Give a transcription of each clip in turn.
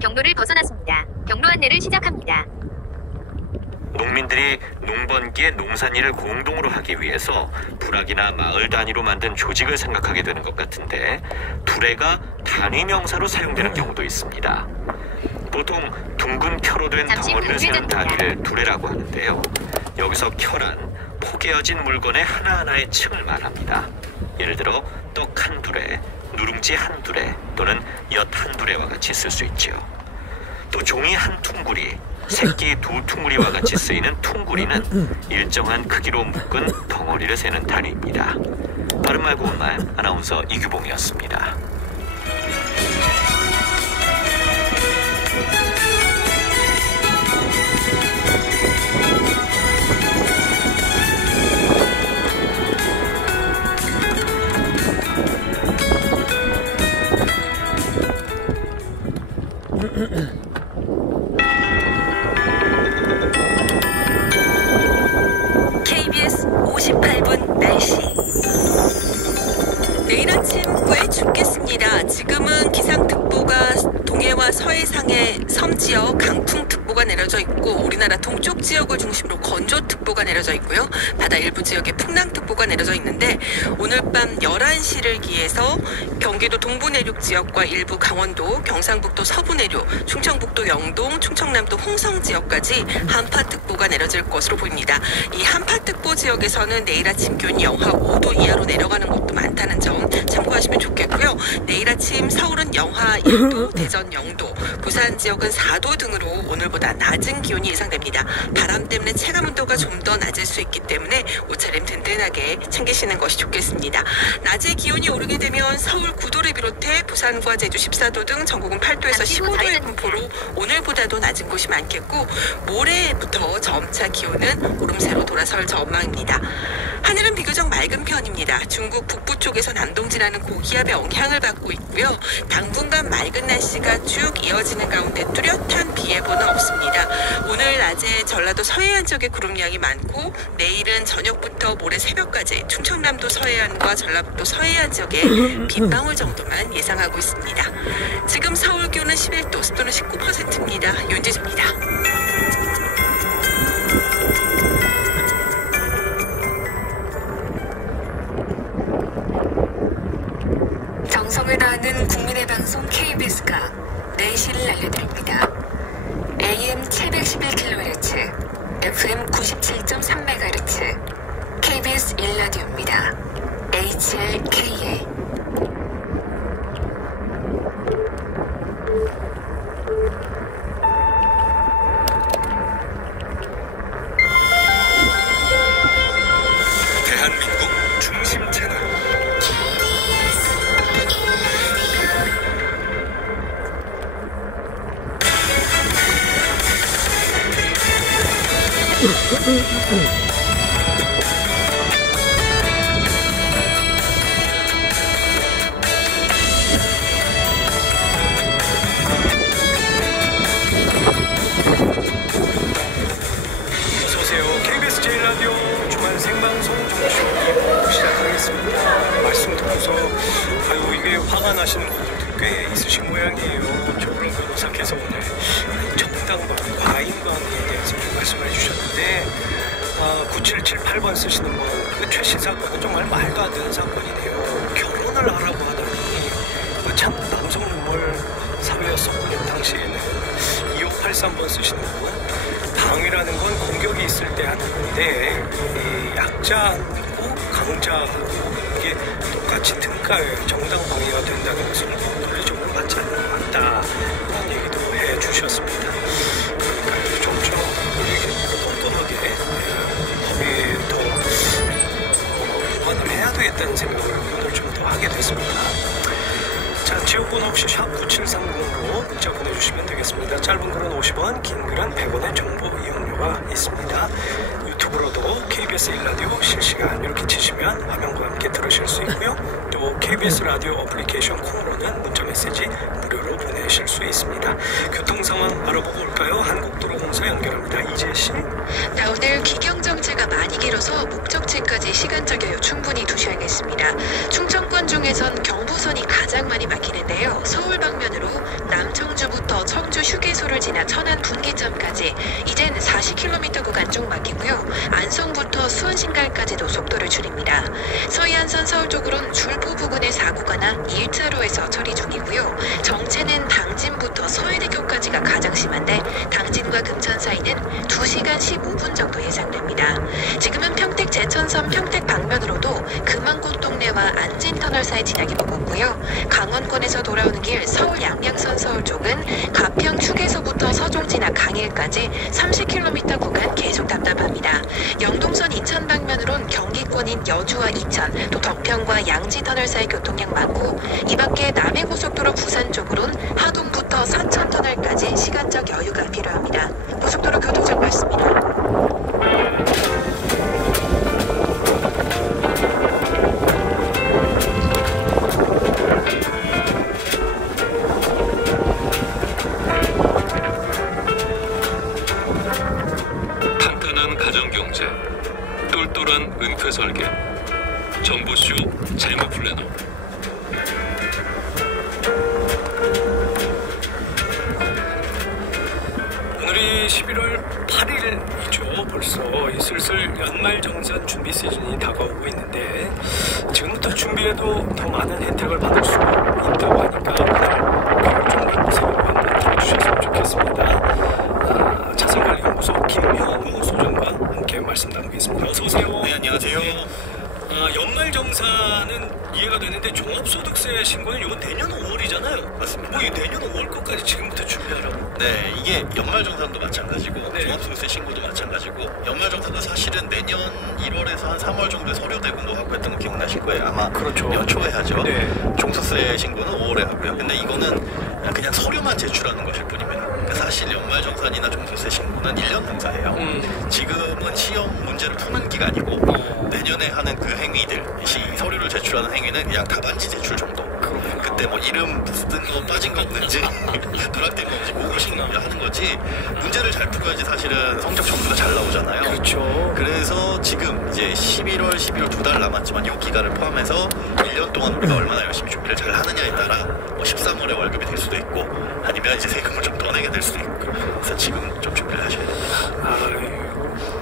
경로를 벗어났습니다. 경로 안내를 시작합니다. 농민들이 농번기에 농산일을 공동으로 하기 위해서 부락이나 마을 단위로 만든 조직을 생각하게 되는 것 같은데 두레가 단위 명사로 사용되는 경우도 있습니다. 보통 둥근 표로 된 덩어리를 세는 단위를 두레라고 하는데요. 여기서 켜란 포개어진 물건의 하나하나의 층을 말합니다. 예를 들어 떡 한 두레, 누룽지 한 두레 또는 엿 한 두레와 같이 쓸 수 있죠. 또 종이 한 퉁구리, 새끼 두 퉁구리와 같이 쓰이는 퉁구리는 일정한 크기로 묶은 덩어리를 세는 단위입니다. 바른말 고운말 아나운서 이규봉이었습니다. KBS 58분 날씨. 내일 아침 꽤 춥겠습니다. 지금은 기상특보가 동해와 서해상에 섬지역 강풍특보가 내려져 있고 우리나라 동쪽 지역을 중심으로 건조특보가 내려져 있고요. 바다 일부 지역에 풍랑특보가 내려져 있는데 오늘 밤 11시를 기해서 경기도 동부 내륙 지역과 일부 강원도, 경상북도 서부 내륙, 충청북도 영동, 충청남도 홍성 지역까지 한파특보가 내려질 것으로 보입니다. 이 한파특보 지역에서는 내일 아침 기온이 영하 5도 이하로 내려가는 곳도 많다는 점 참고하시면 좋겠고요. 내일 아침 서울은 영하 1도, 대전 0도, 부산 지역은 4도 등으로 오늘보다 낮은 기온이 예상됩니다. 바람 때문에 체감온도가 좀 더 낮을 수 있기 때문에 옷차림 든든하게 챙기시는 것이 좋겠습니다. 낮에 기온이 오르게 되면 서울 9도를 비롯해 부산과 제주 14도 등 전국은 8도에서 15도의 분포로 오늘보다도 낮은 곳이 많겠고 모레부터 점차 기온은 오름세로 돌아설 전망입니다. 하늘은 비교적 맑은 편입니다. 중국 북부 쪽에서 남동지라는 고기압의 영향을 받고 있고요. 당분간 맑은 날씨가 쭉 이어지는 가운데 뚜렷한 비 예보는 없습니다. 오늘 낮에 전라도 서해안 지역에 구름량이 많고 내일은 저녁부터 모레 새벽까지 충청남도 서해안과 전라북도 서해안 지역에 빗방울 정도만 예상하고 있습니다. 지금 서울 기온은 11도, 습도는 19%입니다. 윤지주입니다. 정성을 다하는 국민의 방송 KBS가 내실을 알려드립니다. AM 711kHz, FM 97.3MHz, KBS 1라디오입니다. HLKA. 대한민국 중심 채널 어서오세요. KBS 제1라디오 주말 생방송 정치쇼 시작하겠습니다. 말씀 듣고서 아유 이게 화가 나시는 분들도 꽤 있으신 모양이에요. 조그런 변호사께서 오늘 정당과 과잉관계에 대해서 좀 말씀을 해주셨는데 9778번 쓰시는 분, 그 최신 사건은 정말 말도 안 되는 사건이네요. 결혼을 하라고 하다니 참 남성 눈물 사회였었군요. 당시에는 2583번 쓰시는 분, 방위라는 건 공격이 있을 때 하는 건데 약자하고 강자하고 이게 똑같이 등가에 정당 방위가 된다는 것은 논리적으로 맞지 않는 것 같다 그런 얘기도 해주셨습니다. 그러니까 좀더 꼼꼼하게 법이 더 보완을 해야 되겠다는 생각을 오늘 좀 더 하게 됐습니다. 자, 지역번호 없이 샵 9730으로 문자 보내주시면 되겠습니다. 짧은 글은 50원, 긴 글은 100원의 정보 이용료가 있습니다. 유튜브 유튜브로도 KBS 1라디오 실시간 이렇게 치시면 화면과 함께 들으실 수 있고요. 또 KBS 라디오 어플리케이션 콩으로는 문자메시지 무료로 보내실 수 있습니다. 교통 상황 알아보고 올까요? 한국도로공사 연결합니다. 이재씨. 네, 오늘 귀경 정체가 많이 길어서 목적지까지 시간적 여유 충분히 두셔야겠습니다. 충청권 중에선 경부선이 가장 많이 막히는데요. 서울 방면으로 남청주부터 청주 휴게소를 지나 천안 분기점까지 이젠 40km 구간 쪽 막히고요. 안성부터 수원신갈까지도 속도를 줄입니다. 서해안선 서울 쪽으로는 줄포 부근에 사고가 나 1차로에서 처리 중이고요. 정체는 당진부터 서해대교까지가 가장 심한데 당진과 금천 사이는 2시간 15분 정도 예상됩니다. 지금은 평택 제천선 평택 방면으로도 금왕꽃 동네와 안진터널 사이 진행이 무겁고요. 강원권에서 돌아오는 길 서울 양양선 서울 쪽은 가평 휴게소부터 서종 지나 강일까지 30km 구간 계속 답답합니다. 영동선 인천 방면으론 경기권인 여주와 이천, 또 덕평과 양지터널 사이 교통량 많고 이 밖에 남해고속도로 부산 쪽으론 하동부터 사천터널까지 시간적 여유가 필요합니다. 고속도로 교통정보였습니다. 탄탄한 가정경제, 똘똘한 은퇴 설계, 정보쇼 재무 플래너. 오늘이 11월 8일이죠. 벌써 슬슬 연말정산 준비 시즌이 다가오고 있는데 지금부터 준비해도 더 많은 혜택을 받을 수 있다고 하니까 오늘 좀 많은 생각 한번 들어주셨으면 좋겠습니다. 자산관리연구소 김형우 소장과 함께 말씀 나누겠습니다. 어서 오세요. 네, 안녕하세요. 연말정산은 이해가 되는데 종합소득세 신고는 이거 내년 5월이잖아요. 맞습니다. 뭐 이 내년 5월 것까지 지금부터 준비하라고? 네, 이게 연말정산도 마찬가지고 네. 종합소득세 신고도 마찬가지고 연말정산도 사실은 내년 1월에서 한 3월 정도에 서류 대공고하고 했던 거 기억나실 거예요. 아마 그렇죠. 연초에 하죠. 네. 종소세 신고는 5월에 하고요. 근데 이거는 그냥 서류만 제출하는 것일 뿐입니다. 그러니까 사실 연말정산이나 종소세 신고는 1년 행사예요. 지금은 시험 문제를 푸는 기간이고 내년에 하는 그 행위들, 이 서류를 제출하는 행위는 그냥 답안지 제출 정도. 그때 뭐 이름 뜬 거 빠진 거 없는지 누락된 거 없는지 모르시는 거 하는 거지, 문제를 잘 풀어야지 사실은 성적 점수가 잘 나오잖아요. 그렇죠. 그래서 지금 이제 11월, 12월 2달 남았지만 이 기간을 포함해서 1년 동안 우리가 얼마나 열심히 준비를 잘 하느냐에 따라 뭐 13월에 월급이 될 수도 있고 아니면 이제 세금을 좀 더 내게 될 수도 있고, 그래서 지금 좀 준비를 하셔야 됩니다.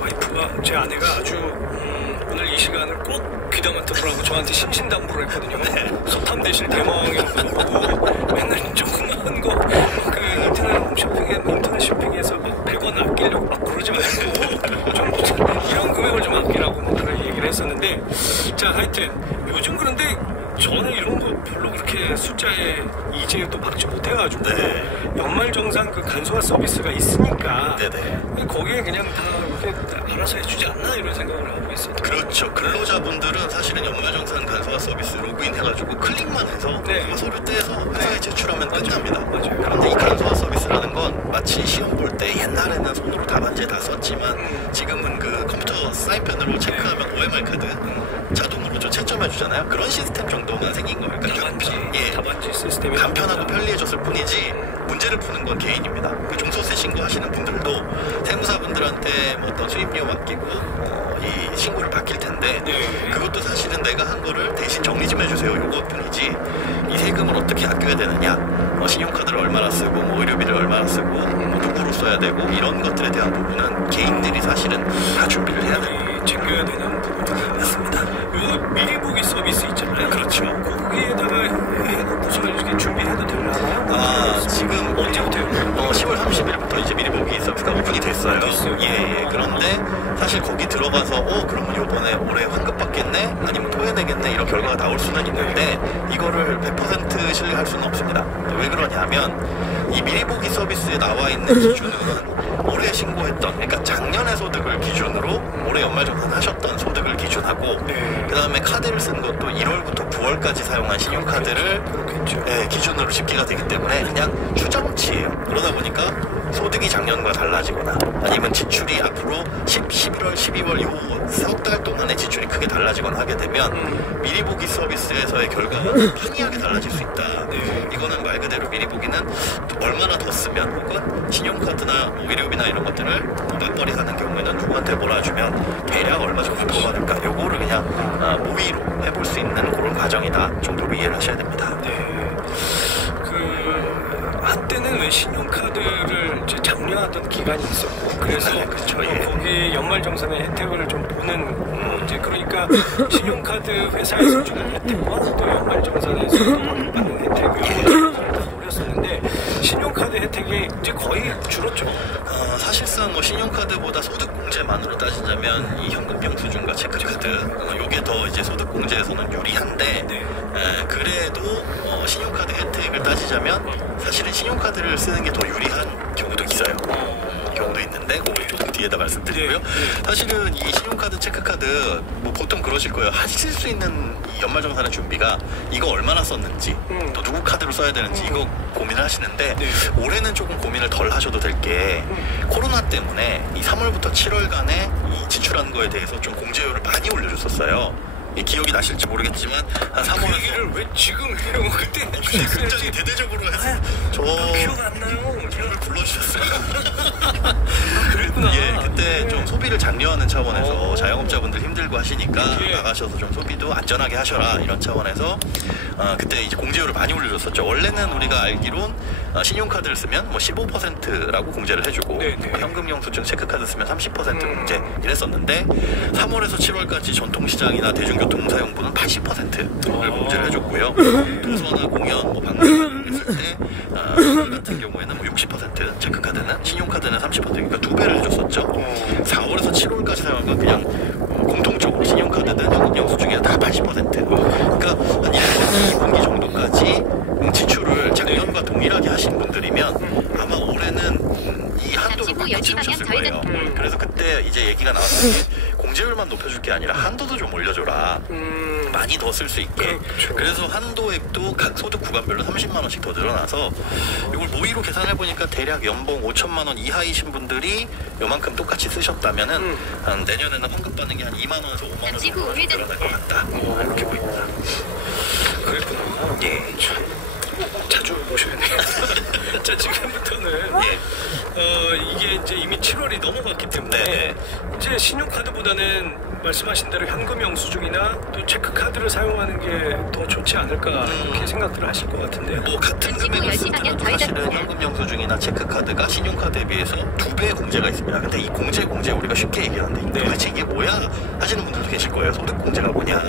와이프가, 제 아내가 아주 오늘 이 시간을 꼭 귀담아 듣으라고 저한테 신신당부를 했거든요. 소탐 대실 대망이라고 맨날 조그마한 거 그 인터넷 쇼핑에서 막 100원 아끼려고 막 그러지 말고 좀 이런 금액을 좀 아끼라고 막 그런 얘기를 했었는데, 자, 하여튼 요즘 그런데 저는 이런 거 별로 그렇게 숫자에 이제도 박지 못해가지고 연말정산 그 간소화 서비스가 있으니까 거기에 그냥 다 이렇게 알아서 해주지 않나 이런 생각을 하고 있어요. 그렇죠. 근로자분들은 사실은 연말정산 간소화 서비스 로그인 해가지고 클릭만 해서 그 서류 떼서 회사에 제출하면 끝납니다. 맞아요. 그런데 이 간소화 서비스라는 건 마치 시험 볼 때 옛날에는 손으로 답안지에 다 썼지만 지금은 그 컴퓨터 사인펜으로 체크하면 OMR 카드 자동으로 좀 채점해 주잖아요. 그런 시스템 정도만 생긴 거예요. 그러니까 답안지 시스템이 간편하고 편리해졌을 뿐이지 문제를 푸는 건 개인입니다. 그 종소세 신고하시는 분들도 세무사분들한테 뭐 어떤 수입료 맡기고 이 신고를 받길 텐데 그것도 사실은 내가 한 거를 대신 정리 좀 해주세요 요것뿐이지 이 세금을 어떻게 아껴야 되느냐, 신용카드를 얼마나 쓰고 뭐 의료비를 얼마나 쓰고 뭐 누구로 써야 되고 이런 것들에 대한 부분은 개인들이 사실은 다 준비를 해야 됩니다. 챙겨야 되는 부분입니다. 요 미리 보기 서비스 있잖아요. 그렇죠. 거기에다가 해놓고서 이렇게 준비해도 되나요? 지금 언제부터요? 10월 30일부터 이제 미리 보기 서비스가 오픈이 됐어요. 예. 그런데 사실 거기 들어가서 그러면 요번에 올해 환급 받겠네? 아니면 토해내겠네? 이런 결과가 나올 수는 있는데 이거를 100% 신뢰할 수는 없습니다. 왜 그러냐면 이 미리 보기 서비스에 나와 있는 기준은 올해 올해 신고했던, 그러니까 작년의 소득을 기준으로 올해 연말정산 하셨던 소득을 기준하고 네. 그 다음에 카드를 쓴 것도 1월부터 9월까지 사용한 신용카드를 그렇겠죠. 기준으로 집계가 되기 때문에 그냥 추정치예요. 그러다 보니까 소득이 작년과 달라지거나 아니면 지출이 앞으로 11월, 12월 요 석 달 동안의 지출이 크게 달라지거나 하게 되면 미리 보기 서비스에서의 결과가 판이하게 달라질 수 있다. 네. 이거는 말 그대로 미리 보기는 얼마나 더 쓰면 혹은 신용카드나 뭐 의료비나 이런 것들을 맞벌이 하는 경우에는 누구한테 몰아주면 대략 얼마 정도 더 받을까 요거를 그냥 모의로 해볼 수 있는 그런 과정이다 정도로 이해를 하셔야 됩니다. 네. 한때는 왜 신용카드를 이제 장려하던 기간이 있었고 그래서 네, 그렇죠. 예. 거기 연말정산의 혜택을 좀 보는 이제 그러니까 신용카드 회사에서 주는 혜택과 또 연말정산에서 받는 혜택을 다 노렸었는데 신용카드 혜택이 이제 거의 줄었죠. 사실상 뭐 신용카드보다 소득공제만으로 따지자면 이 현금영수증과 체크카드 요게 더 이제 소득공제에서는 유리한데 네. 그래도 신용카드 혜택을 따지자면 사실은 신용카드를 쓰는 게 더 유리한 경우도 있어요. 경우도 있는데 그걸 조금 뒤에다 말씀드리고요. 사실은 이 신용카드, 체크카드 뭐 보통 그러실 거예요. 하실 수 있는 이 연말정산의 준비가 이거 얼마나 썼는지 또 누구 카드로 써야 되는지 이거 고민을 하시는데 네. 올해는 조금 고민을 덜 하셔도 될 게 코로나 때문에 이 3월부터 7월간에 이 지출한 거에 대해서 좀 공제율을 많이 올려줬었어요. 이 기억이 나실지 모르겠지만 한 3월 그 얘기를 왜 지금 해요? 그때 굉장히 해주셨어야지. 대대적으로 해서 저 기억 안 나요. 저를 불러주셨어요. 그랬구나. 예, 그때 좀 소비를 장려하는 차원에서 자영업자분들 힘들고 하시니까 예. 나가셔서 좀 소비도 안전하게 하셔라 이런 차원에서 그때 이제 공제율을 많이 올려줬었죠. 원래는 우리가 알기론 신용카드를 쓰면 뭐 15%라고 공제를 해주고 네, 네. 현금영수증, 체크카드 쓰면 30% 공제 이랬었는데 3월에서 7월까지 전통시장이나 대중교통 사용분은 80%를 공제를 해줬고요. 도서나 공연, 뭐 방문 했을 때 같은 경우에는 뭐 60%, 체크카드는 신용카드는 30% 그러니까 2배를 해줬었죠. 4월에서 7월까지 사용한 건 그냥 공통적으로 신용카드든 현금영수증이든 다 80%. 그러니까 한 1분기, 2분기 정도까지 지출을 작년과 동일하게 하신 분들이면 아마 올해는 이 한도를 꼭 채우셨을 거예요. 그래서 그때 이제 얘기가 나왔던 게 공제율만 높여줄 게 아니라 한도도 좀 올려줘라. 많이 더 쓸 수 있게. 그렇죠. 그래서 한도액도 각 소득 구간별로 30만 원씩 더 늘어나서 이걸 모의로 계산해 보니까 대략 연봉 5천만 원 이하이신 분들이 요만큼 똑같이 쓰셨다면은 한 내년에는 환급 받는 게 한 2만 원에서 5만 원 잠시 후 정도 우회전. 늘어날 것 같다. 이렇게 보입니다. 그랬구나. 예. 자주 모셔야네요. 자, 지금부터는 이게 이제 이미 7월이 넘어갔기 때문에 네. 이제 신용카드보다는 말씀하신 대로 현금영수증이나 또 체크카드를 사용하는 게 더 좋지 않을까 이렇게 생각들을 하실 것 같은데요. 뭐 같은 금액을 쓸 때는 사실은 현금영수증이나 체크카드가 신용카드에 비해서 2배의 공제가 있습니다. 근데 이 공제 우리가 쉽게 얘기하는데 네. 도대체 이게 뭐야 하시는 분들도 계실 거예요. 소득공제가 뭐냐.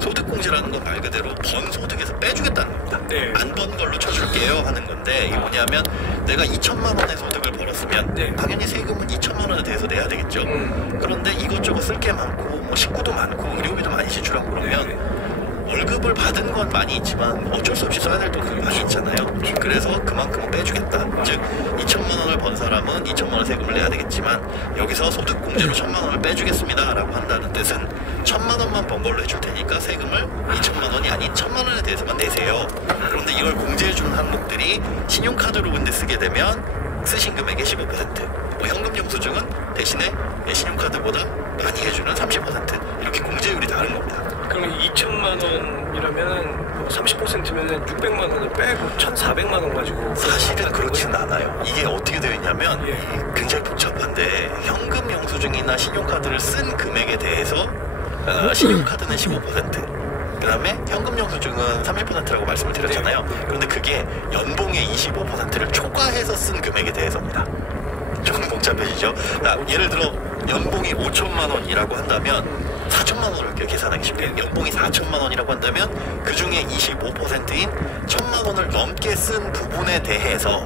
소득공제라는 건 말 그대로 번 소득에서 빼주겠다는 겁니다. 네. 안 번 걸로 쳐줄게요 하는 건데 이게 뭐냐면 내가 2천만 원의 소득을 벌었으면 네. 당연히 세금은 2천만 원에 대해서 내야 되겠죠. 그런데 이것저것 쓸 게 많고 뭐 식구도 많고 의료비도 많이 지출하고 그러면 월급을 받은 건 많이 있지만 어쩔 수 없이 써야 될 돈이 많이 있잖아요. 그래서 그만큼은 빼주겠다. 즉 2천만 원을 번 사람은 2천만 원 세금을 내야 되겠지만 여기서 소득공제로 1천만 원을 빼주겠습니다 라고 한다는 뜻은 1천만 원만 번 걸로 해줄 테니까 세금을 2천만 원이 아닌 1천만 원에 대해서만 내세요. 그런데 이걸 공제해주는 항목들이 신용카드로 근데 쓰게 되면 쓰신 금액의 15%, 뭐 현금영수증은 대신에 신용카드보다 많이 해주는 30% 이렇게 공제율이 다른 겁니다. 그럼 2천만 원이라면 30%면 600만 원을 빼고 1,400만 원 가지고 사실은 그렇진 않아요. 이게 어떻게 되어 있냐면 예. 굉장히 복잡한데 현금 영수증이나 신용카드를 쓴 금액에 대해서 신용카드는 15%, 그 다음에 현금 영수증은 30%라고 말씀을 드렸잖아요. 그런데 그게 연봉의 25%를 초과해서 쓴 금액에 대해서입니다. 조금 복잡해지죠. 예를 들어 연봉이 5천만 원이라고 한다면 4천만 원을 계산하기 쉽게 연봉이 4천만 원이라고 한다면 그 중에 25%인 1천만 원을 넘게 쓴 부분에 대해서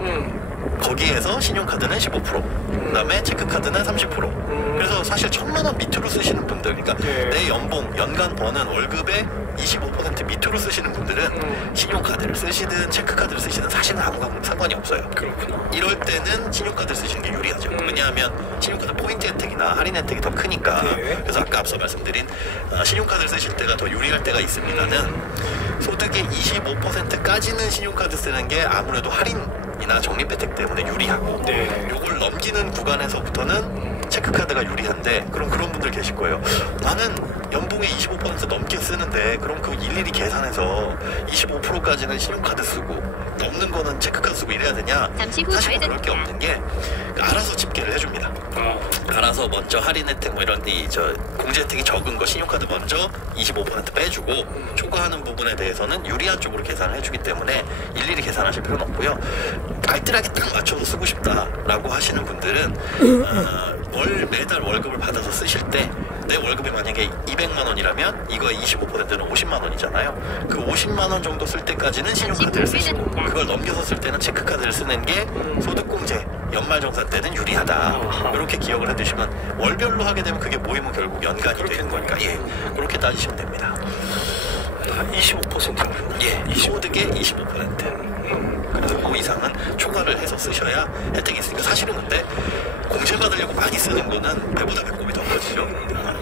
거기에서 신용카드는 15%, 그다음에 체크카드는 30%. 그래서 사실 1,000만 원 밑으로 쓰시는 분들, 그러니까 내 연봉 연간 버는 월급의 25% 밑으로 쓰시는 분들은 신용카드를 쓰시든 체크카드를 쓰시든 사실은 아무 상관이 없어요. 그렇구나. 이럴 때는 신용카드를 쓰시는 게 유리하죠. 왜냐하면 신용카드 포인트 혜택이나 할인 혜택이 더 크니까. 그래서 아까 앞서 말씀드린 신용카드를 쓰실 때가 더 유리할 때가 있습니다는 소득의 25%까지는 신용카드 쓰는 게 아무래도 할인이나 적립 혜택 때문에 유리하고 요걸 넘기는 구간에서부터는 체크카드가 유리한데, 그럼 그런 분들 계실 거예요. 나는 연봉의 25% 넘게 쓰는데 그럼 그 일일이 계산해서 25%까지는 신용카드 쓰고 넘는 거는 체크카드 쓰고 이래야 되냐? 잠시 후 사실 그럴 게 좌회전입니다. 없는 게 알아서 집계를 해줍니다. 알아서 먼저 할인 혜택 뭐 이런 공제 혜택이 적은 거 신용카드 먼저 25% 빼주고 초과하는 부분에 대해서는 유리한 쪽으로 계산을 해주기 때문에 일일이 계산하실 필요는 없고요. 알뜰하게 딱 맞춰서 쓰고 싶다라고 하시는 분들은 매달 월급을 받아서 쓰실 때 내 월급이 만약에 200만 원이라면 이거의 25%는 50만 원이잖아요. 그 50만 원 정도 쓸 때까지는 신용카드를 쓰시고 그걸 넘겨서 쓸 때는 체크카드를 쓰는 게 소득공제 연말정산 때는 유리하다. 이렇게 기억을 해두시면 월별로 하게 되면 그게 모이면 결국 연간이 되는 거니까 그렇게 따지시면 됩니다. 25%? 예, 소득의 25%. 그래서 그 이상은 초과를 해서 쓰셔야 혜택이 있으니까 사실은 근데 공제 받으려고 많이 쓰는 거는 배보다 배꼽이 더 커지죠.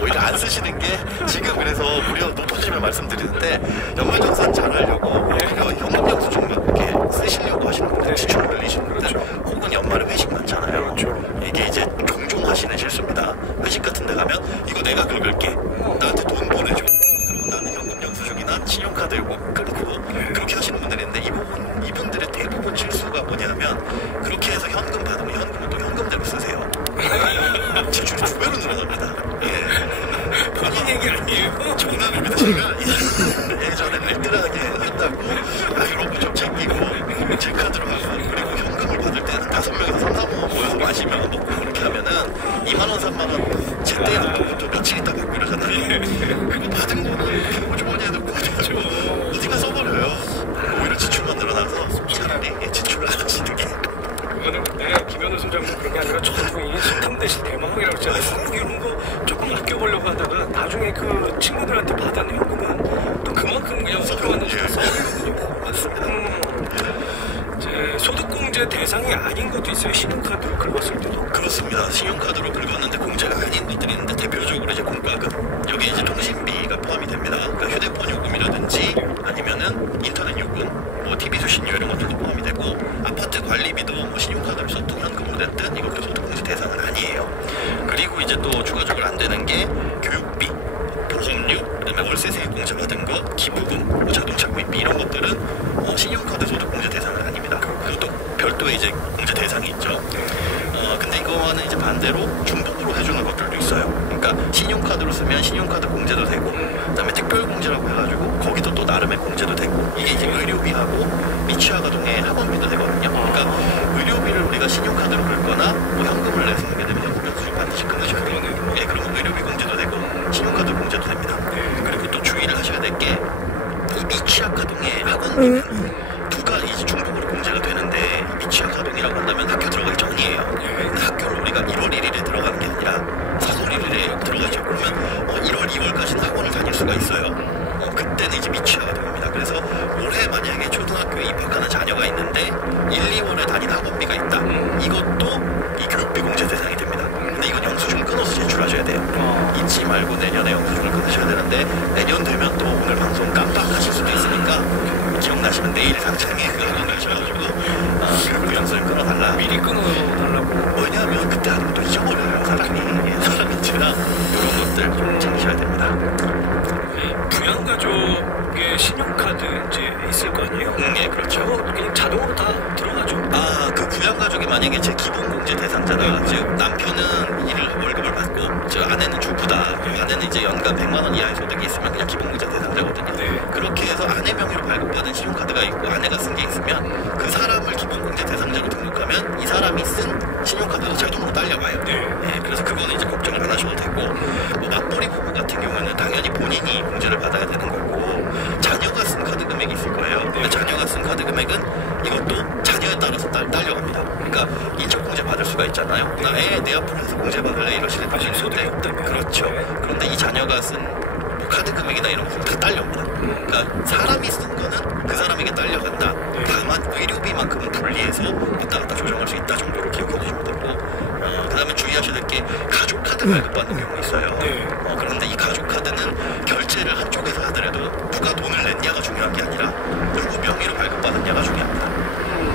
오히려 안 쓰시는 게 지금 그래서 무려 높은 집에 말씀드리는데 연말정산 잘하려고 오히려 현금 영수증 이렇게 쓰시려고 하시는 분들, 지출을 늘리시는 분들, 혹은 연말에 회식 많잖아요. 이게 이제 종종 하시는 실수입니다. 회식 같은 데 가면 이거 내가 긁을게, 나한테 돈 보내줘, 그리고 나는 현금 영수증이나 신용카드 이거 끊고 그렇게 하시는 분들이 있는데 이분들의 대부분 실수가 뭐냐면 그렇게 해서 현금 받으면 현금을 또 현금대로 쓰세요. 지출이 2배로 늘어납니다. 본인 얘기 아니에요? 장난입니다. 제가 예전에 알뜰하게 한다고 이러고 좀 챙기고 제 카드로 하고 그리고 현금을 받을 때는 5명에서 3, 4명 모여서 마시면 먹고 그렇게 하면은 2만 원, 3만 원 제때 안 받고 또 며칠 있다 받고 이러잖아요. 그거 받은 거는 기부주머니에 넣고 어디가 써버려요. 오히려 지출만 늘어나서 차라리 지출을 안 하시는 게. 그거는 근데 김현우 소장님 그런 게 아니라 전통이 식탐 대신 대망이라고 했잖아요. 이런 거 조금 아껴보려고 하다가 나중에 그 친구들한테 받은 현금은 또 그만큼 그냥 써들어가는 식으로 써버리거든요. 맞습니다. 이제 소득공제 대상이 아닌 것도 있어요. 신용카드로 긁었을 때도. 그렇습니다. 신용카드로 긁었는데 공제가 아닌 것들이 있는데 대표적으로 이제 공과금, 여기 이제 통신비가 포함이 됩니다. 그러니까 휴대폰 요금이라든지 아니면은 인터넷 요금, 뭐 TV 수신료 이런 것들도 포함이 되고 아파트 관리비도 뭐 신용카드로 썼든 현금으로 냈든 이것도 소득공제 대상은 아니에요. 그리고 이제 또 추가적으로 안 되는 게 교육비, 보험료, 그다음에 월세 세액 공제 받은 거, 기부금, 뭐 자동차 구입비 이런 것들은 신용카드 소득공제 대상은 아닙니다. 그것도 별도의 이제 공제 대상이 있죠. 근데 이거와는 이제 반대로 중복으로 해주는 것들도 있어요. 그러니까 신용카드로 쓰면 신용카드 공제도 되고, 그다음에 특별공제라고 해가지고 거기도 또 나름의 공제도 되고, 이게 이제 의료비하고 미취학아동의 학원비도 되거든요. 그러니까 의료비를 우리가 신용카드로 긁거나 뭐 현금을 내서 하게 되면 현금 영수증 반드시 끊으셔야 돼요. 그러면 의료비 공제도 되고 신용카드 공제도 됩니다. 그리고 또 주의를 하셔야 될 게 이 미취학아동의 학원비는 두 가지 중복으로 공제가 되는데, 미취학아동이라고 한다면 학교 들어가기 전이에요. 근데 학교를 우리가 1월 1일에 들어가는 게 아니라 4월 1일에 들어가죠. 그러면 1월 2월까지는 학원을 다닐 수가 있어요. 그때는 이제 미취학아동입니다. 그래서 올해 만약에 초등학교에 입학하는 자녀가 있는데 1, 2월에 다닌 학원비가 있다. 이것도 이 교육비 공제 대상이 됩니다. 근데 이건 영수증을 끊어서 제출하셔야 돼요. 잊지 말고 내년에 영수증을 끊으셔야 되는데, 내년 되면 또 오늘 방송 깜빡하실 수도 있으니까 기억나시면 내일 당장에 그 학원 가셔가지고 교육비 영수증 끊어달라. 미리 끊어달라고. 왜냐하면 그때 하면 또 잊어버려요, 사람인지라 이런 것들 좀 챙기셔야 됩니다. 부양가족의 신용카드 이제 있을 거 아니에요? 네, 그렇죠. 저거 그냥 자동으로 다 들어가죠. 그 부양가족이 만약에 제 기본공제 대상자다, 즉 남편은 월급을 받고 저 아내는 주부다, 아내는 이제 연간 100만 원 이하의 소득이 있으면 그냥 기본공제 대상자거든요. 그렇게 해서 아내 명의로 발급받은 신용카드가 있고 아내가 쓴 게 있으면 그 사람을 기본공제 대상자로 등록하면 이 사람이 쓴 신용카드도 자동으로 딸려가요. 그래서 그거는 이제 걱정을 안 하셔도 되고, 뭐 맞벌이 부부 같은 경우는 당연히 본인이 공제를 받아야 되는 거고, 자녀가 쓴 카드 금액이 있을 거예요. 근데 자녀가 쓴 카드 금액은 이것도 자녀에 따라서 딸려갑니다. 그러니까 있으면 다 딸려옵니다. 그러니까 사람이 쓴 거는 그 사람에게 딸려간다. 다만 의료비만큼은 분리해서 왔다 갔다 조정할 수 있다 정도로 기억해 주시면 되고, 그 다음에 주의하셔야 될 게 가족 카드 발급받는 경우 있어요. 그런데 이 가족 카드는 결제를 한쪽에서 하더라도 누가 돈을 냈냐가 중요한 게 아니라 누구 명의로 발급받았냐가 중요합니다.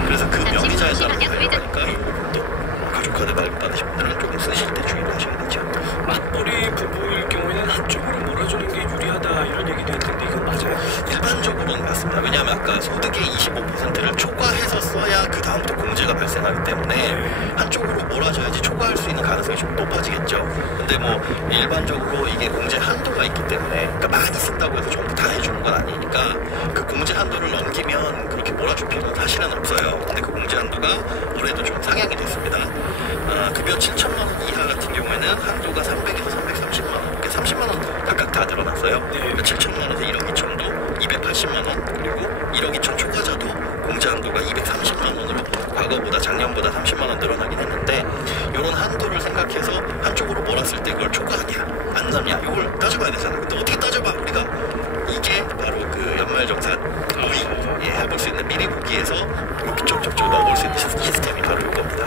그래서 그 명의자에 따라 발급하니까 이것도 가족 카드 발급받으신 분들은 조금 쓰실 때 주의를 하셔야 되죠. 맞벌이 부부일 경우에는 한쪽으로 몰아주는 게 유리하다 이런 얘기도 있던데 이건 맞아요? 일반적으로는 맞습니다. 왜냐하면 아까 소득의 25%를 초과해서 써야 그 다음부터 공제가 발생하기 때문에 한쪽으로 몰아줘야지 초과할 수 있는 가능성이 좀 높아지겠죠. 근데 뭐 일반적으로 이게 공제 한도가 있기 때문에, 그러니까 많이 쓴다고 해서 전부 다 해주는 건 아니니까 그 공제 한도를 넘기면 그렇게 몰아줄 필요는 사실은 없어요. 근데 그 공제 한도가 올해도 좀 상향이 됐습니다. 급여 7천만 원 이하 같은 경우에는 한도가 300에서 330만 원, 이렇게 30만 원 각각 다 늘어났어요. 7천만 원에서 1억 2천도 280만 원, 그리고 1억 2천 초과자도 공제 한도가 230만 원으로 과거보다 작년보다 30만 원 늘어나긴 했는데, 이런 한도를 생각해서 한쪽으로 몰았을 때 그걸 초과하냐 안 넣냐 이걸 따져봐야 되잖아요. 근데 어떻게 따져봐? 우리가 이게 바로 그 연말정산 모의 해볼 수 있는 미리 보기에서 이쪽저쪽 넣어볼 수 있는 시스템이 바로 이겁니다.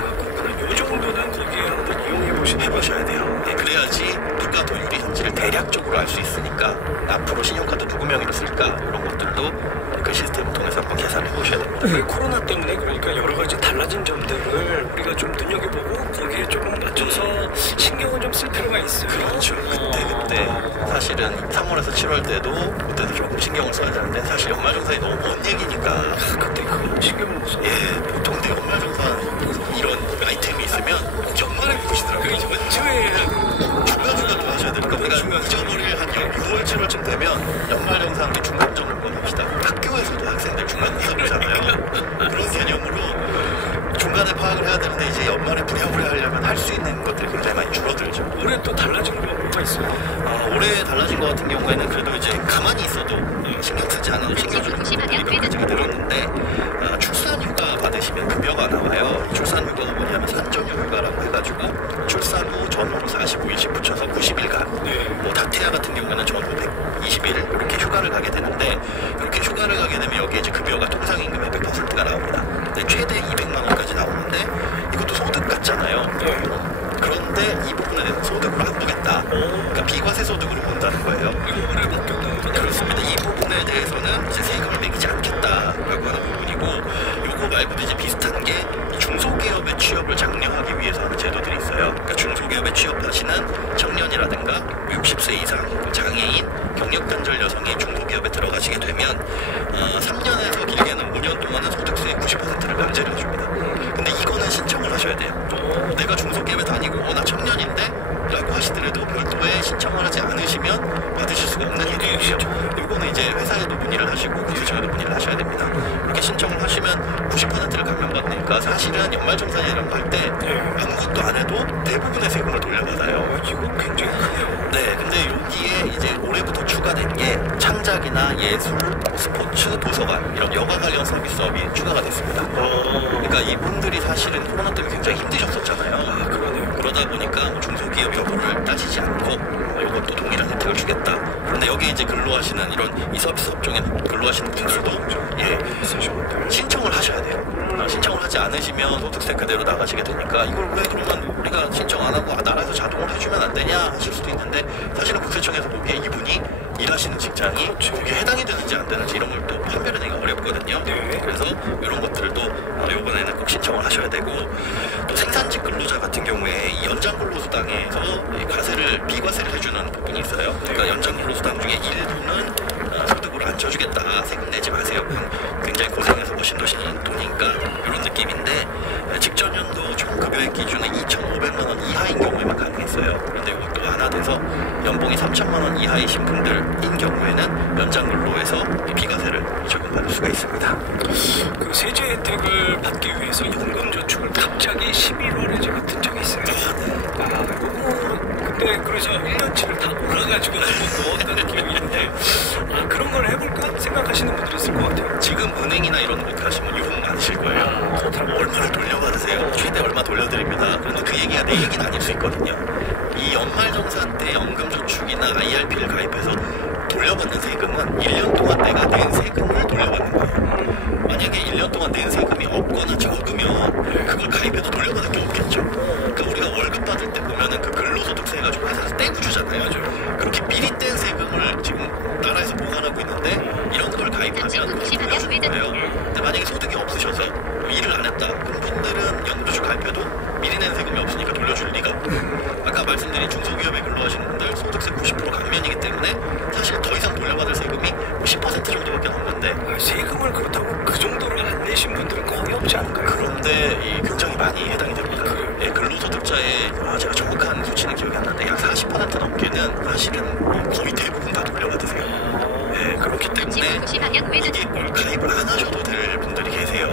이 정도는 거기에 한번 해보셔야 돼요. 그래야지 누가 더 유리한지를 대략적으로 알 수 있으니까 앞으로 신용카드 누구 명의로 쓸까 이런 것들도 그 시스템을 통해서 한번 계산해 보셔야 됩니다. 코로나 때문에 그러니까 여러 가지 달라진 점들을 우리가 좀 눈여겨보고 거기에 조금 맞춰서 신경을 좀 쓸 필요가 있어요. 그렇죠. 그때 사실은 3월에서 7월 때도 그때도 조금 신경을 써야 되는데, 사실 연말정산이 너무 먼 얘기니까 그때 그거 신경 못 써. 보통 근데 연말정산 이런 아이템이 있으면 꼭 연말에 보시더라고요. 연초에 중간중간도 하셔야 되니까 우리가 잊어버릴 한 6월 7월쯤 되면 연말정산 우리 중간점으로 합시다. 학교에서도 학생들 중간점을 보잖아요. 그런 개념으로 중간에 파악을 해야 되는데 이제 연말에 부랴부랴 하려면 할 수 있는 것들이 굉장히 많이 줄어들죠. 올해 또 달라진 거 뭐가 있어요? 올해 달라진 것 같은 경우에는 그래도 이제 가만히 있어도 신경 쓰지 않아도 챙겨주는 분들이 몇 가지가 늘었는데, 출산휴가 받으시면 급여가 나와요. 출산휴가가 뭐냐면 산전휴가라고 해가지고 출산 후 전후 45일씩 붙여서 90일간, 뭐 다태아 같은 경우에는 전후 120일 이렇게 휴가를 가게 되는데, 이렇게 휴가를 가게 되면 여기에 이제 급여가 통상임금의 100%가 나옵니다. 근데 최대 200만 원까지 나오는데 이것도 소득 같잖아요. 그런데 이 부분에 대해서 소득으로 안 보겠다. 그러니까 비과세 소득으로 본다는 거예요. 올해 바뀌었다. 그렇습니다. 이 부분에 대해서는 이제 세금을 매기지 않겠다라고 하는 부분이고, 요거 말고도 이제 비슷한 게 중소기업의 취업을 장려하기 위해서 하는 제도들이 있어요. 그러니까 중소기업에 취업하시는 청년이라든가 60세 이상 장애인, 경력단절 여성이 중소기업에 들어가시게 되면 3년에서 길게는 5년 동안은 소득세의 90%를 면제를 해줍니다. 근데 이거는 신청을 하셔야 돼요. 내가 중소기업에 다니고 나 청년인데 라고 하시더라도 별도의 신청을 하지 않으시면 받으실 수가 없는 일이에요. 이거는 이제 회사에도 문의를 하시고 구세청에도 문의를 하셔야 됩니다. 이렇게 신청을 하시면 90%를 감면받으니까 사실은 연말정산이라는 거 할 때 아무것도 안 해도 대부분의 세금을 돌려받아요. 이거 굉장히 크네요. 네, 근데 여기에 이제 올해부터 추가된 게 창작이나 예술, 스포츠, 도서관 이런 여가 관련 서비스업이 추가가 됐습니다. 그러니까 이분들이 사실은 코로나 때문에 굉장히 힘드셨었잖아요. 그러다 보니까 뭐 중소기업 여부를 따지지 않고 이것도 동일한 혜택을 주겠다. 그런데 여기 이제 근로하시는 이런 이 서비스 업종에 근로하시는 분들도 신청을 하셔야 돼요. 신청을 하지 않으시면 소득세 그대로 나가시게 되니까 이걸 왜 그러면 우리가 신청 안 하고 나라에서 자동으로 해주면 안 되냐 하실 수도 있는데, 사실은 국세청에서 보기에 이분이 일하시는 직장이 거기에 해당이 되는지 안 되는지 이런 걸 또 판별하기가 어렵거든요. 그래서 이런 것들도 이번에는 꼭 신청을 하셔야 되고, 또 생산직 근로자 같은 경우에 이 연장 근로수당에서 비과세를 해주는 부분이 있어요. 그러니까 연장 근로수당 중에 일부는 소득으로 안 쳐주겠다, 세금 내지 마세요. 굉장히 고생해서 버신 돈이니까 이런 느낌인데, 직전 연도 총 급여액 기준은 2,500만 원 이하인 경우에만 가능했어요. 그런데 이것도 완화돼서 연봉이 3천만 원 이하이신 분들인 경우에는 연장 근로에서 비과세를 적용받을 수가 있습니다. 그 세제 혜택을 받기 위해서 연금저축을 갑자기 11월에 제가 든 적이 있어요. 그때 그래서 1년치를 다 몰아가지고 넣었다는 기억이 있는데, 그런 걸 해볼까 생각하시는 분들이 있을 것 같아요. 지금 은행이나 이런 곳 가시면 유혹 많으실 거예요. 얼마를 돌려받으세요? 최대 얼마 돌려드립니다. 그런데 그 얘기가 내 얘기는 아닐 수 있거든요. 이 연말정산 때 연금저축이나 IRP를 가입해서 돌려받는 돌려받는 세금은 1년 동안 내가 낸 세금을 돌려받는 거예요. 만약에 1년 동안 낸 세금이 없거나 적으면 그걸 가입해도 돌려받을 게 없겠죠. 그러니까 우리가 월급 받을 때 보면은 그 근로소득세 해가지고 회사에서 떼고 주잖아요. 맞아요. 그렇게 미리 뗀 세금을 지금 나라에서 보관하고 있는데 이런 걸 가입하면 그걸 돌려주는 거예요. 근데 만약에 소득이 없으셔서 일을 안 했다. 그런 분들은 연금저축 가입해도 미리 낸 세금이 없으니까 돌려줄 리가 없고, 아까 말씀드린 중소기업에 근로하시는 분들 소득세 90% 감면이기 때문에 사실 더 이상 돌려받을 세금이 10% 정도밖에 안 남는데, 세금을 그렇다고 그 정도를 안 내신 분들은 거의 없지 않을까요? 그런데 굉장히 많이 해당이 됩니다. 예, 근로소득자의 제가 정확한 수치는 기억이 안 나는데 약 40% 넘게는 사실은 거의 대부분 다 돌려받으세요. 예, 그렇기 때문에 이게 가입을 안 하셔도 될 분들이 계세요.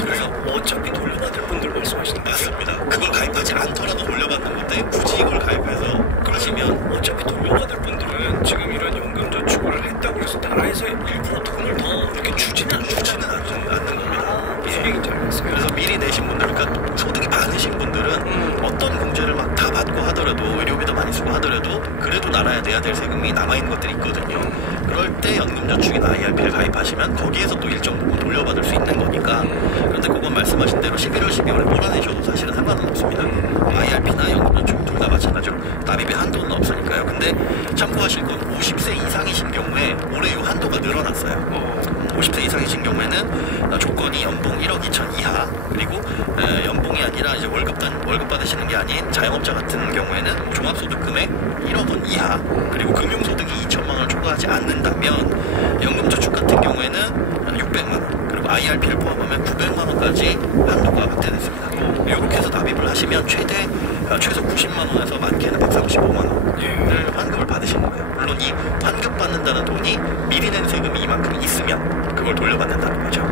그래서 어차피 돌려받을 분들 말씀하시는 거예요? 맞습니다. 그걸 가입하지 않더라도 돌려받는 건데 굳이 이걸 가입해서 그러시면 어차피 돌려받을 분들은 지금 이런 연금저축을 했다고 해서 나라에서 일부러 돈을 더 이렇게 주지는 않는 겁니다. 수익이 잘 됐어요. 그래서 미리 내신 분들, 그러니까 소득이 많으신 분들은 어떤 공제를 막 다 받고 하더라도, 의료비도 많이 쓰고 하더라도 그래도 나라에 내야 될 세금이 남아있는 것들이 있거든요. 그럴 때 연금저축이나 IRP를 가입하시면 거기에서 또 일정 부분 돌려받을 수 있는 거니까. 그런데 그건 말씀하신 대로 11월, 12월에 몰아내셔도 사실은 상관은 없습니다. IRP나 연금저축 둘 다 마찬가지로 납입의 한도는 없으니까요. 근데 참고하실 건 50세 이상이신 경우에 올해 이 한도가 늘어났어요. 50세 이상이신 경우에는 조건이 연봉 1억 2천 이하, 그리고 연봉이 아니라 이제 월급 받으시는 게 아닌 자영업자 같은 경우에는 종합소득 금액 1억 원 이하, 그리고 금융소득이 2천만 원을 초과하지 않는다면, 연금저축 같은 경우에는 600만 원, 그리고 IRP를 포함하면 900만 원까지 한도가 확대됐습니다. 이렇게 해서 납입을 하시면 최소 90만 원에서 많게는 135만 원을 환급을 받으시는 거예요. 물론 이 환급 받는다는 돈이 미리 낸 세금이 이만큼 있으면 그걸 돌려받는다는 거죠.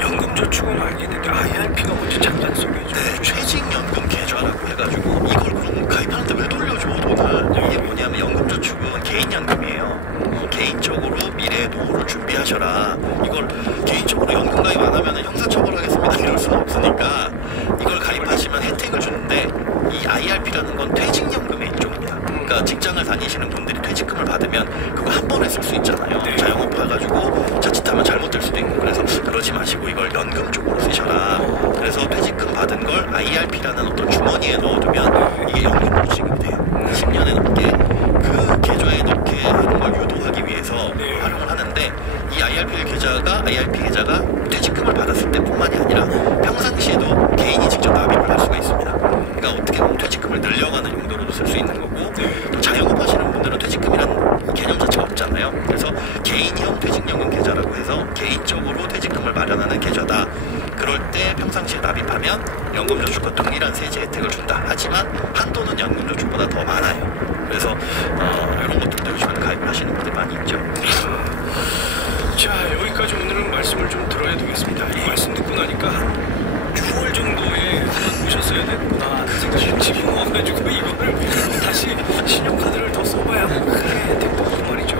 연금저축은 알겠는데 IRP가 뭔지 잠깐 소개해 주세요. 네, 최직연금 계좌라고 해가지고 이걸 그럼 가입하는데 왜 돌려줘 돈을? 이게 뭐냐면 연금저축은 개인연금이에요. 개인적으로 미래의 노후를 준비하셔라. 이걸 개인적으로 연금 가입 안 하면 형사처벌하겠습니다 이럴 수는 없으니까 이걸 가입하시면 혜택을 주는데, 이 IRP라는 건 퇴직연금의 일종입니다. 그러니까 직장을 다니시는 분들이 퇴직금을 받으면 그거 한 번에 쓸 수 있잖아요. 자영업 해가지고 자칫하면 잘못될 수도 있고, 그래서 그러지 마시고 이걸 연금 쪽으로 쓰셔라. 그래서 퇴직금 받은 걸 IRP라는 어떤 주머니에 넣어두면 이게 연금으로 지급이 돼요. 10년에 넘게 그 계좌에 넣게 하는 걸 유도하기 위해서 활용을 하는데, 이 IRP 계좌가 퇴직금을 받았을 때뿐만이 아니라 평상시에도 개인이 직접 납입을 할 수가 있습니다. 그러니까 어떻게 보면 퇴직금을 늘려가는 용도로도 쓸 수 있는 거고, 또 자영업 하시는 분들은 퇴직금이라는 개념 자체가 없잖아요. 그래서 개인형 퇴직연금 계좌라고 해서 개인적으로 퇴직금을 마련하는 계좌다. 그럴 때 평상시에 납입하면 연금저축과 동일한 세제 혜택을 준다. 하지만 한도는 연금저축보다 더 많아요. 그래서 이런 것들도 요즘에 가입을 하시는 분들이 많이 있죠. 자, 여기까지 오늘은 말씀을 좀 들어야 되겠습니다. 이 말씀 듣고 나니까 한 6월 정도에 오셨어야 됐구나 하는 생각이 지금 와가지고 이거를 다시 신용카드를 더 써봐야 크게 됐고 말이죠.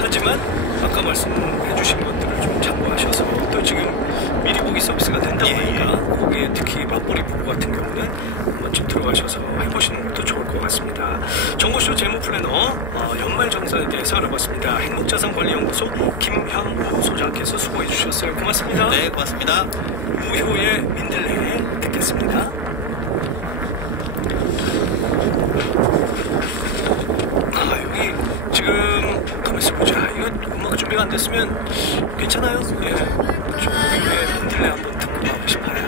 하지만 아까 말씀해주신 것들을 좀 참고하셔서, 또 지금 미리 보기 서비스가 된다고 하니까 거기에 특히 맞벌이 부부 같은 경우는 한번 좀 들어가셔서 해보시는 것도 좋을 것 같습니다. 정보쇼 재무플래너 연말정산에 대해서 알아봤습니다. 행복자산관리연구소 김향우 소장께서 수고해 주셨어요. 고맙습니다. 네, 고맙습니다. 무효의 민들레 듣겠습니다. 여기 지금 가만있어 보자. 이거 음악 준비가 안 됐으면 괜찮아요? 예. 무효의 민들레 한번 듣고 가고 싶어요.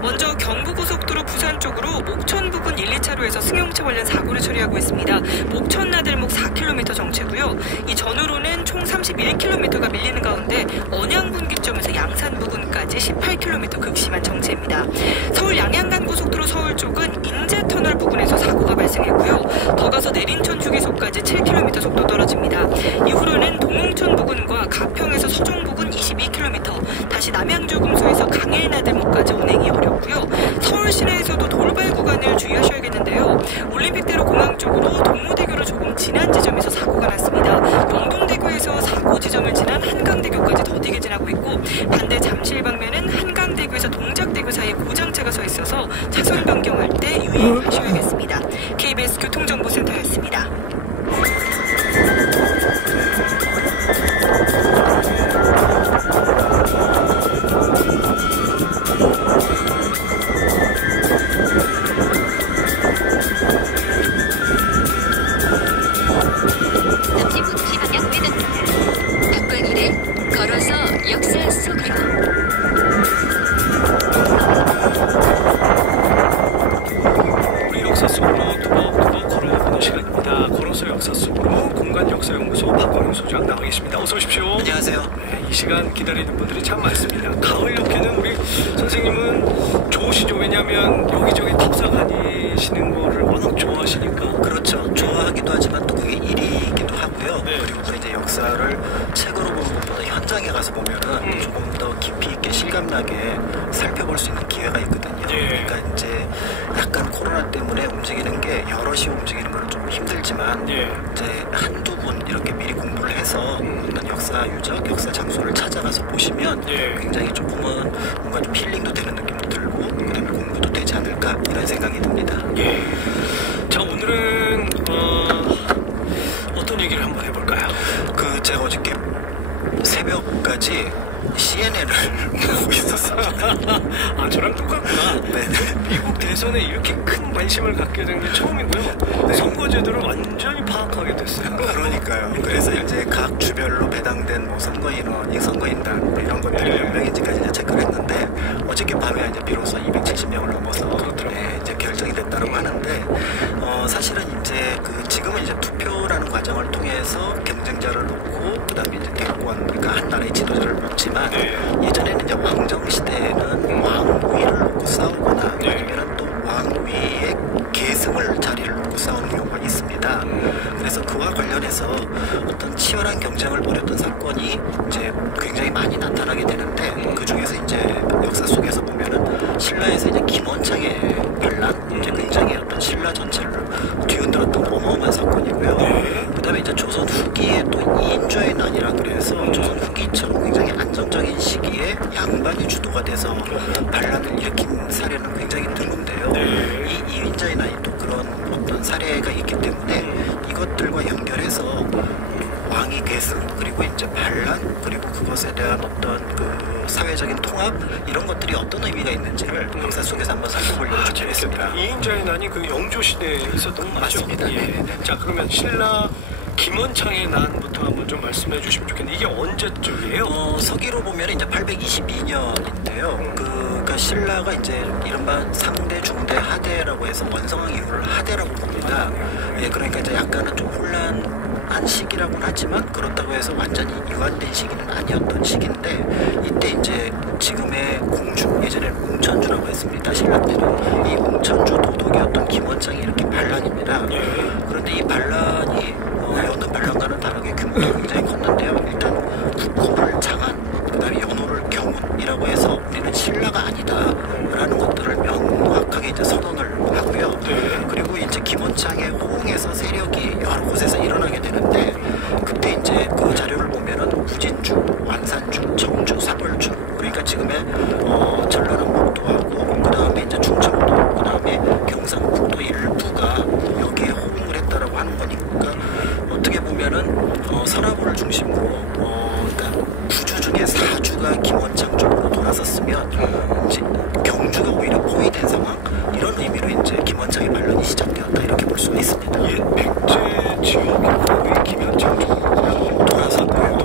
먼저 경부고속도로 부산 쪽으로 목천 부근 1, 2차로에서 승용차 관련 사고를 처리하고 있습니다. 목천 나들목 4km 정체고요. 이 전후로는 총 31km가 밀리는 가운데 언양 분기점에서 양산 부근까지 18km 극심한 정체입니다. 서울 양양간 고속도로 서울 쪽은 인제터널 부근에서 사고가 발생했고요. 더 가서 내린천 휴게소까지 7km 속도 떨어집니다. 이후로는 동흥천 부근과 가평에서 서종 부근 22km, 다시 남양주금소에서 강일나들목까지 운행이 어렵고요. 서울 시내에서도 돌발 구간을 주의하셔야겠는데요. 올림픽대로 공항 쪽으로 동호대교를 조금 지난 지점에서 사고가 났습니다. 영동대교에서 사고 지점을 지난 한강대교까지 더디게 지나고 있고, 반대 잠실 방면은 한강대교에서 동작대교 사이에 고장차가 서 있어서 차선 변경할 때 유의하셔야겠습니다. KBS 교통정보센터였습니다. 걸어서 역사 속으로. 우리 역사 속으로 두벅두벅 걸어보는 시간입니다. 걸어서 역사 속으로 공간역사연구소 박광윤 소장 나와 계십니다. 어서 오십시오. 안녕하세요. 네, 이 시간 기다리는 분들이 참 많습니다. 가을 역회는 우리 선생님은 좋으시죠. 왜냐하면 여기저기 탑사 다니시는 거를 워낙 좋아하시니까. 그렇죠. 좋아하기도 하지만 또 그게 일이기도 하고요. 네. 그리고 또 이제 역사를 책으로 보는 것보다 현장에 가서 보면은 조금 더 깊이 있게 이렇게 실감나게 살펴볼 수 있는 기회가 있거든요. 예. 그러니까 이제 약간 코로나 때문에 움직이는 게 여럿이 움직이는 건 좀 힘들지만 예. 이제 한두 분 이렇게 미리 공부를 해서 어떤 역사 유적, 역사 장소를 찾아가서 보시면 예. 굉장히 조금은 뭔가 좀 힐링도 되는 느낌도 들고 그다음에 공부도 되지 않을까 이런 생각이 듭니다. 예. 자, 오늘은 어떤 얘기를 한번 해볼까요? 그 제가 어저께 새벽까지 CNN을 보고 있었습니다. 아, 저랑 똑같구나. 네. 미국 대선에 이렇게 큰 관심을 갖게 된 게 처음이고요. 선거제도를 완전히 파악하게 됐어요. 그러니까요. 그래서 이제 각 주별로 배당된 뭐 선거인원, 선거인단 뭐 이런 것들이 네. 몇 명인지까지 이제 체크를 했는데 어저께 밤에 이제 비로소 270명을 넘어서 이제 결정이 됐다고 하는데 사실은 이제 지금은 이제 투표라는 과정을 통해서 경쟁자를 놓고 그다음에 이제 대권 그러니까 한 나라의 지도자를 놓지만 예전에는 이제 왕정 시대에는 왕위를 놓고 싸우거나 아니면 또 왕위의 계승을 자리를 놓고 싸우는 경우가 있습니다. 그래서 그와 관련해서 어떤 치열한 경쟁을 벌였던 사건이 이제 굉장히 많이 나타나게 되는데 그 중에서 이제 역사 속에서 보면은 신라에서 이제 김원창의 반란 이제 굉장히 어떤 신라 전체를 뒤흔들었던 어마어마한 사건이고요. 그다음에 이제 조선 후기에 또 이인좌의 난이라 그래서 조선 후기처럼 굉장히 안정적인 시기에 양반이 주도가 돼서 반란을 일으킨 사례는 굉장히 드문데요. 이 이인좌의 난이 또 그런 어떤 사례가 있기 때문에 이것들과 연결해서 왕위 계승 그리고 이제 반란 그리고 그것에 대한 어떤 그 사회적인 통합 이런 것들이 어떤 의미가 있는지를 역사 속에서 한번 살펴보려고 준비했습니다. 이인자의 난이 그 영조 시대에 있었던 거 맞죠? 맞습니다. 예. 자, 그러면 신라 김원창의 난부터 한번 좀 말씀해 주시면 좋겠는데 이게 언제쯤이에요? 서기로 보면 이제 822년인데요. 그러니까 신라가 이제 이른바 상대, 중대, 하대라고 해서 원성왕 이후를 하대라고 봅니다. 예, 그러니까 이제 약간은 좀 혼란한 시기라고는 하지만 그렇다고 해서 완전히 유한된 시기는 아니었던 시기인데 이때 이제 지금의 공주, 예전에는 웅천주라고 했습니다. 신라 때는 이 웅천주 도독이었던 김원창이 이렇게 반란입니다. 그런데 이 반란이 여느 반란과는 다르게 규모도 굉장히 컸는데요. 일단 국호를 장안, 그 다음에 연호를 경훈이라고 해서 우리는 신라가 아니다라는 것들을 명확하게 이제 선언을 하고요. 그리고 이제 김원창의 호응해서 세력이 여러 곳에서 일어나게 되는데 그때 이제 그 자료를 보면은 우진주, 완산주, 정주, 사벌주 그러니까 지금의 전라남북도하고 그 다음에 이제 충청도, 그 다음에 경상북도 일부가 여기에 호응을 했다라고 하는 거니까 어떻게 보면은 서라부를 중심으로 그러니까 부주 중에 4주가 김원창 쪽으로 돌아섰으면 이제 경주가 오히려 포위된 상황 이런 의미로 이제 김원창의 반란이 시작되었다 이렇게 볼 수가 있습니다. 백제 지역이 거의 김원창 쪽으로 돌아섰고요.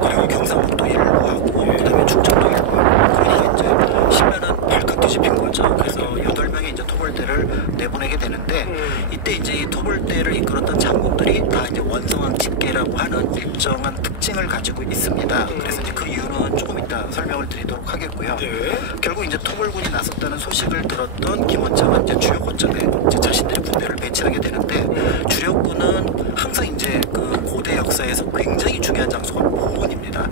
그리고 경상북도 일부하고 그다음에 충청도 일부하고 그러니까 이제 신라는 발칵 뒤집힌 거죠. 그래서 8명의 이제 토벌대를 내보내게 되는데 이때 이제 이 토벌대를 이끌었던 장군들이 다 이제 원성왕 집계라고 하는 일정한 특징을 가지고 있습니다. 그래서 이제 그 이유는 조금 이따 설명을 드리도록 하겠고요. 결국 이제 토벌군이 나섰다는 소식을 들었던 김원창은 이제 주력 거점에 이제 자신들의 부대를 배치하게 되는데 주력군은 항상 이제 그 고대 역사에서 굉장히 중요한 장소가 보원입니다.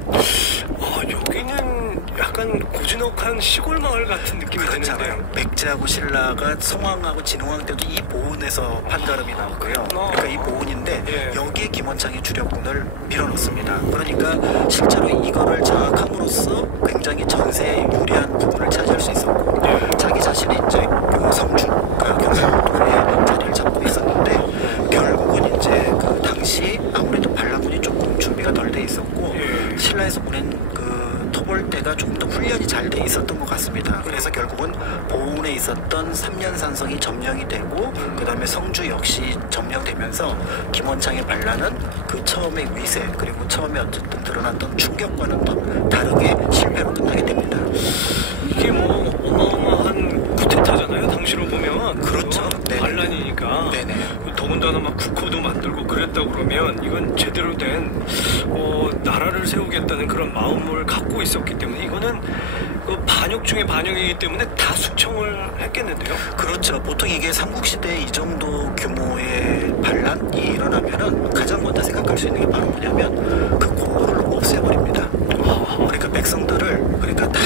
여기는 약간 고즈넉한 시골 마을 같은 느낌이 드는데요. 그렇잖아요. 백제하고 신라가 성왕하고 진흥왕 때도 이 보은에서 판가름이 나왔고요. 그러니까 이 보은인데 여기에 김원창이 주력군을 밀어넣습니다. 그러니까 실제로 이거를 장악함으로써 굉장히 전세에 유리한 부분을 차지할 수 있었고 자기 자신이 이제 그 성주, 그러니까 경상북도에 자리를 잡고 있었는데 결국은 이제 그 당시 아무래도 반란군이 조금 준비가 덜 돼 있었고 신라에서 보낸 그 토벌대가 조금 더 훈련이 잘 돼 있었던 것 같습니다. 그래서 결국은 보은에 있었던 삼년산성이 점령이 되고 그 다음에 성주 역시 점령되면서 김원창의 반란은 그 처음의 위세 그리고 처음에 어쨌든 드러났던 충격과는 또 다르게 실패로 끝나게 됩니다. 이게 뭐 어마어마한 쿠데타잖아요. 당시로 보면 그렇죠. 반란이니까. 더군다나 막 국호도 만들고 그랬다고 그러면 이건 제대로 된 나라를 세우겠다는 그런 마음을 갖고 있었기 때문에 이거는 그 반역 중에 반역이기 때문에 다 숙청을 했겠는데요. 그렇죠. 보통 이게 삼국시대에 이 정도 규모의 반란이 일어나면은 가장 먼저 생각할 수 있는 게 바로 뭐냐면 그 공로를 없애버립니다. 그러니까 백성들을 그러니까 다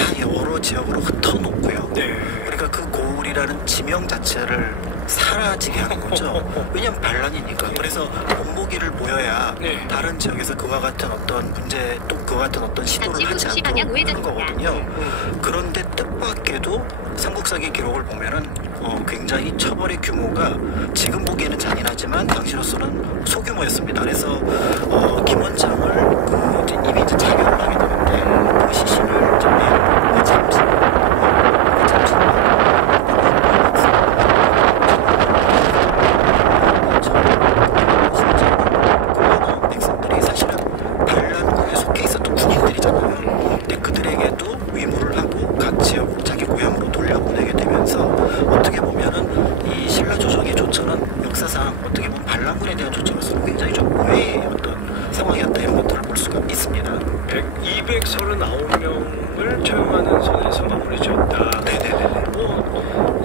지역으로 흩어놓고요. 네. 그러니까 그 고을이라는 지명 자체를 사라지게 하는 거죠. 왜냐하면 반란이니까. 그래서 본보기를 모여야 네. 다른 지역에서 그와 같은 어떤 문제 또 그와 같은 어떤 시도를 잠시 후 하지 2시 방향 않도록 하는 우회전입니다. 거거든요. 그런데 뜻밖에도 삼국사기 기록을 보면은 굉장히 처벌의 규모가 지금 보기에는 잔인하지만 당시로서는 소규모였습니다. 그래서 김원장을 이제 이미 이제 자결을 하게 되는데 그 시신을 이제 잠시 백성들이 사실은 반란군에 속해 있었던 군인들이잖아요. 근데 그들에게도 위무를 하고 각 지역으로 자기 고향으로 돌려보내게 되면서 어떻게 보면은 이 신라 조정의 조처는 역사상 어떻게 보면 반란군에 대한 조처로서는 굉장히 좀 의외의 어떤 상황이었다 이런 것들을 볼 수가 있습니다. 239명을 처형하는 선에서 마무리 지었다. 네네네.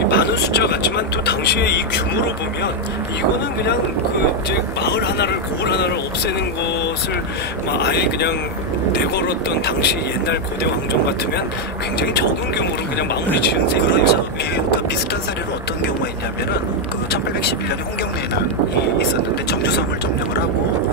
많은 숫자 같지만 또 당시에 이 규모로 보면 이거는 그냥 그 이제 마을 하나를 고을 하나를 없애는 것을 막 아예 그냥 내걸었던 당시 옛날 고대 왕정 같으면 굉장히 적은 규모로 그냥 마무리 지은 셈이에요. 그렇죠. 그러니까 비슷한 사례로 어떤 경우가 있냐면은 그 1811년에 홍경래난이 있었는데 정주성을 점령을 하고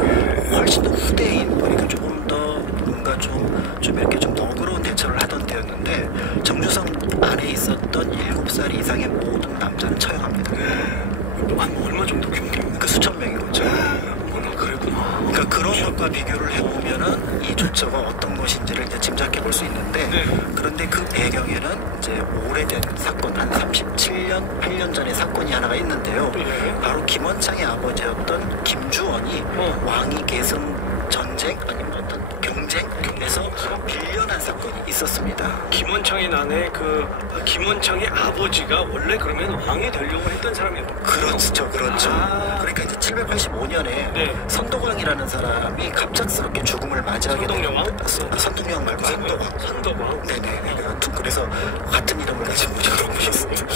훨씬 더 후대인 그러니까 조금 더 뭔가 좀 이렇게 좀 너그러운 대처를 하던 때였는데 정주성 안에 있었던 7살 이상의 모든 남자는 처형합니다. 한 얼마 정도 규모예요? 그러니까 수천 명이었죠. 그랬구나. 그러니까 그런 것과 비교를 해보면은 이 조처가 어떤 것인지를 이제 짐작해 볼 수 있는데 네. 그런데 그 배경에는 이제 오래된 사건 한 37년, 8년 전의 사건이 하나가 있는데요. 네. 바로 김원창의 아버지였던 김주원이 왕위 계승 전쟁 아니면 어떤 경쟁에서 빌려난 사건이 있었습니다. 김원창의 난에 그 김원창의 아버지가 원래 그러면 왕이 되려고 했던 사람이었군요. 그렇죠, 그렇죠. 그러니까 이제 785년에 네. 선덕왕이라는 사람이 갑작스럽게 죽음을 맞이하게 선덕여왕? 선덕여왕 말고 선덕왕. 선덕왕. 네네. 그래서 같은 이름을 가진 분이 그런 분이 있습니다.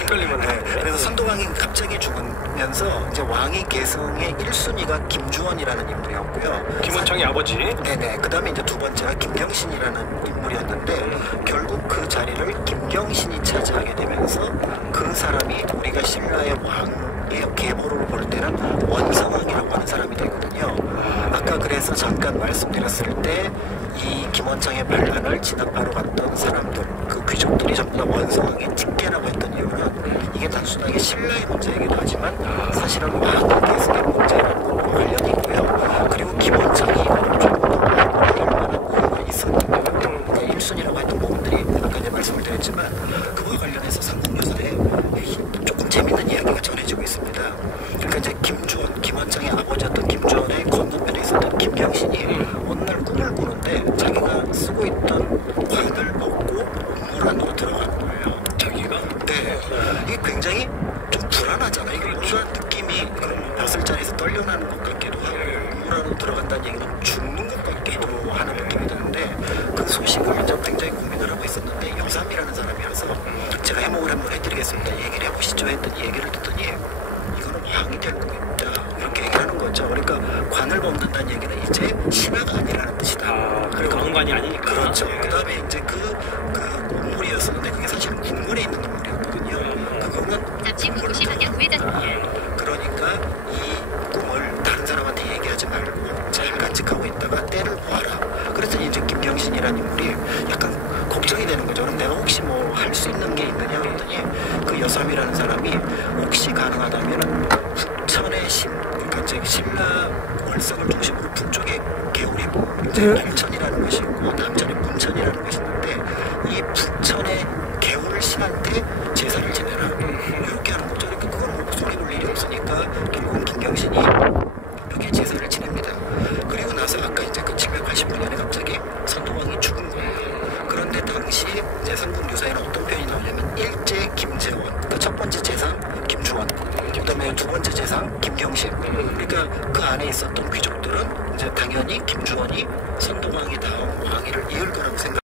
헷갈리면 네, 그래서 선덕왕이 갑자기 죽으면서 이제 왕위 계승의 1순위가 김주원이라는 인물이었고요. 김원창의 아버지. 네네. 그 다음에 이제 두 번째가 김경신이라는 인물이었는데 결국 그 자리를 김경신이 차지하게 되면서 그 사람이 우리가 신라의 왕의 계보로 볼 때는 원성왕이라고 하는 사람이 되거든요. 아까 그래서 잠깐 말씀드렸을 때 이 김원창의 반란을 진압하러 갔던 사람들, 그 귀족들이 전부 다 원성왕의 직계라고 했던 이유는 이게 단순하게 신라의 문제이기도 하지만 사실은 왕위 계승의 문제라는 것과 관련이 있고요. 그리고 김원창이 좀더 할 만한 이유가 있었는데 1순위라고 했던 부분들이 아까 이제 말씀을 드렸지만 그와 관련해서 삼국유사에 조금 재밌는 이야기가 전해지고 있습니다. 그러니까 이제 김원창의 아버지였던 김주원의 건너편에 있었던 김경신이 어느 날 꿈을 꾸는데 자기가 쓰고 있던 관을 벗고 우물 안으로 들어가는 거예요. 자기가? 네. 이게 굉장히 좀 불안하잖아요. 이게 뭔가 느낌이 벼슬 자리에서 떨려나는 것 같기도 하고 우물 안으로 들어간다는 얘기는 죽는 것 같기도 하는 느낌이 드는데 그 소식을 이제 굉장히 고민을 하고 있었는데 여삼이라는 사람이어서 제가 해몽을 한번 해드리겠습니다. 얘기를 해보시죠 했더니 얘기를 듣더니 이거는 왕이 될 거 있다 이렇게 얘기를 하는 거죠. 그러니까 관을 벗는다는 얘기는 이제 신하가 아니라는 뜻이다. 그러니까 왕관이 아니니까. 그렇죠. 그 다음에 이제 그 우물이었었는데 그게 사실은 국물에 있는 우물이었거든요. 그거는 잠시 후 2시 방향 우회전입니다. 그러니까 이 꿈을 다른 사람한테 얘기하지 말고 잘 간직하고 있다가 때를 보아라. 그래서 이제 김경신이라는 인물이 약간 걱정이 되는 거죠. 그럼 내가 혹시 뭐 할 수 있는 게 있느냐 그랬더니 그 여삼이라는 사람이 혹시 가능하다면 북천의 신, 그러니까 이제 신라 월성을 중심으로 북쪽에 개울이고 이제 동천이라는 것이 있고